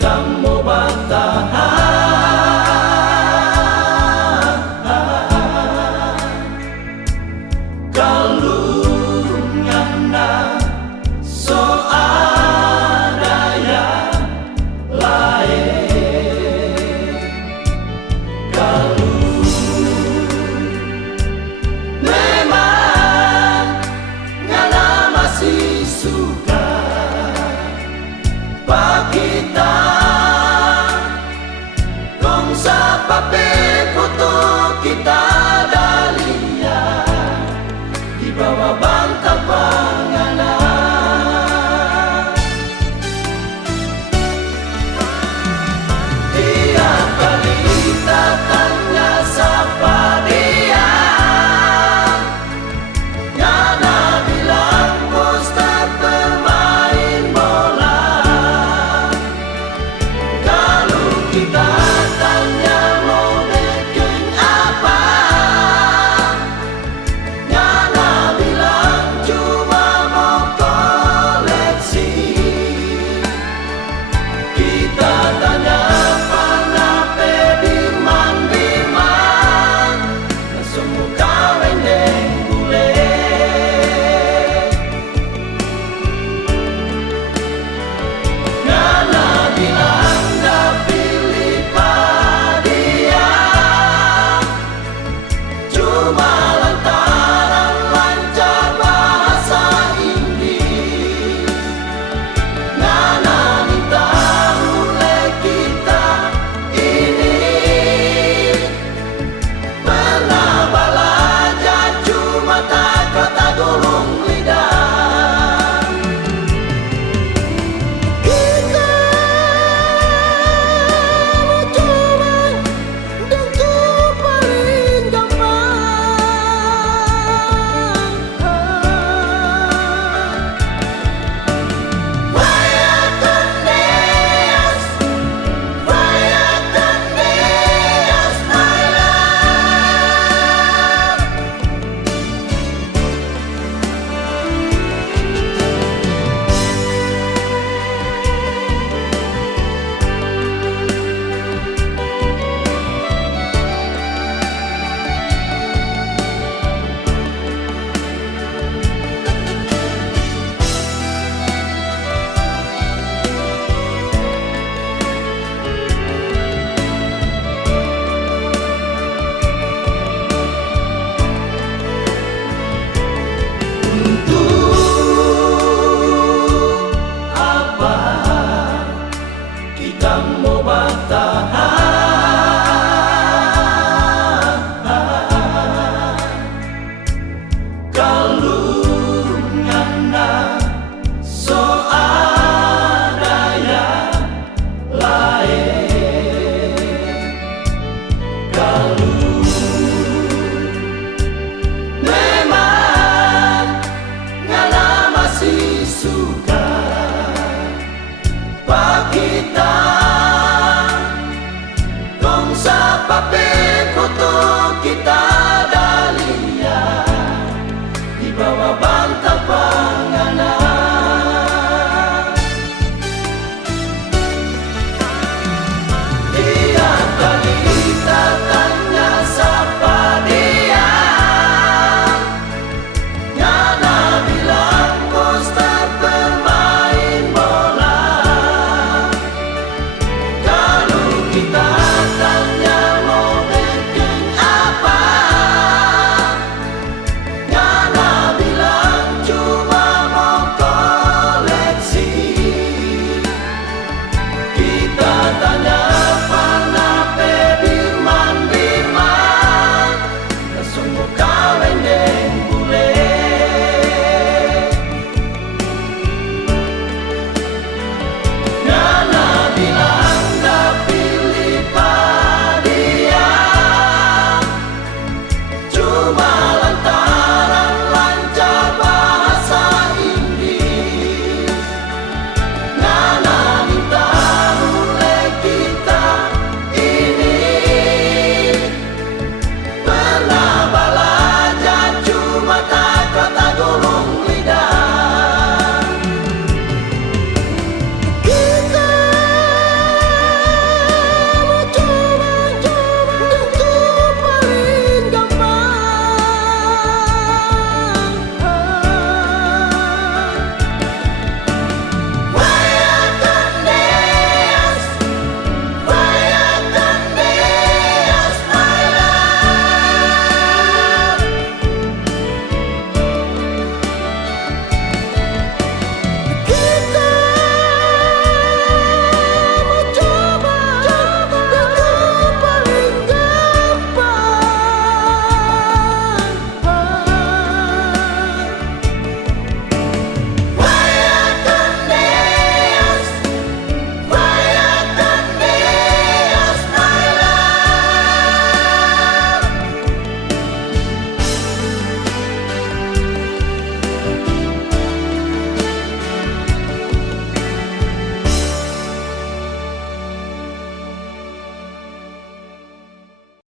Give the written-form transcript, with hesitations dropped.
kita mau bertahan. Kalau ngana so ada yang lain, kalau memang ngana masih suka pak kita kong sa papel foto kita dalia di bawah bantal panganan. Tiap kali kita tanya siapa dia, ngana bilang bos tak bermain bola. Kalau kita tanya mau bikin apa, ngana bilang cuma mau koleksi. Kita tanya panape biman-biman, semua kawin deng bule. Ngana bilang dah pilih dia cuma lantaran lancar bahasa Inggris. Ngana minta oleh kita ini pernah belajar cuma tak kata gulung lidah. Kita mau coba dan itu paling gampang. Vaya Candeas, my love. Untuk apa kita mau bertahan? Kalau ngana so ada yang lain, kalau memang ngana masih suka pak kita kong sa papel foto kita